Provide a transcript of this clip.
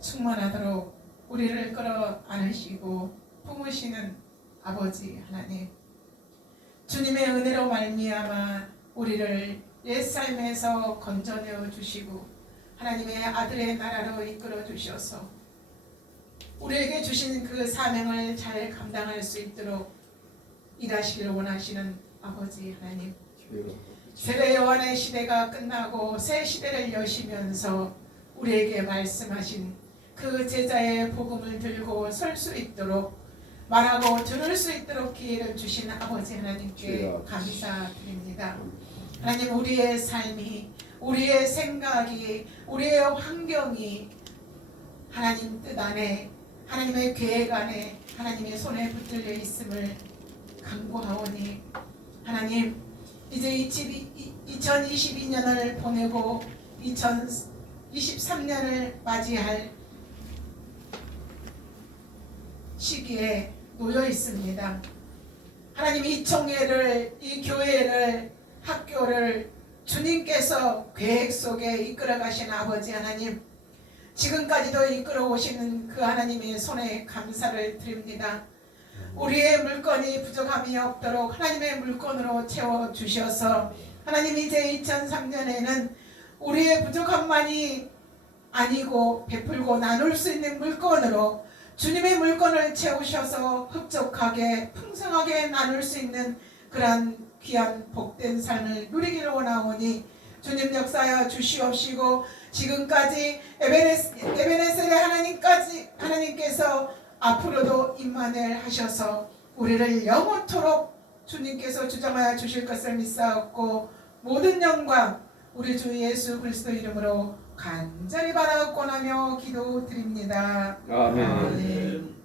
충만하도록 우리를 끌어 안으시고 품으시는 아버지 하나님 주님의 은혜로 말미암아 우리를 옛 삶에서 건져내어 주시고 하나님의 아들의 나라로 이끌어 주셔서 우리에게 주신 그 사명을 잘 감당할 수 있도록 일하시기를 원하시는 아버지 하나님 세례 요한의 시대가 끝나고 새 시대를 여시면서 우리에게 말씀하신 그 제자의 복음을 들고 설 수 있도록 말하고 들을 수 있도록 기회를 주신 아버지 하나님께 감사드립니다. 하나님 우리의 삶이 우리의 생각이 우리의 환경이 하나님 뜻 안에 하나님의 계획 안에 하나님의 손에 붙들려 있음을 간구하오니 하나님 이제 2022년을 보내고 2023년을 맞이할 시기에 놓여 있습니다. 하나님 이 총회를 이 교회를 학교를 주님께서 계획 속에 이끌어 가신 아버지 하나님 지금까지도 이끌어 오시는 그 하나님의 손에 감사를 드립니다. 우리의 물건이 부족함이 없도록 하나님의 물건으로 채워 주셔서 하나님 이제 2003년에는 우리의 부족함만이 아니고 베풀고 나눌 수 있는 물건으로 주님의 물건을 채우셔서 흡족하게 풍성하게 나눌 수 있는 그러한 귀한 복된 삶을 누리기를 원하오니 주님 역사여 주시옵시고 지금까지 에베네스, 에베네셀의 하나님까지 하나님께서 앞으로도 임만을 하셔서 우리를 영원토록 주님께서 주장하여 주실 것을 믿사옵고 모든 영광 우리 주 예수 그리스도 이름으로 간절히 바라옵고나며 기도드립니다. 아멘. 아멘.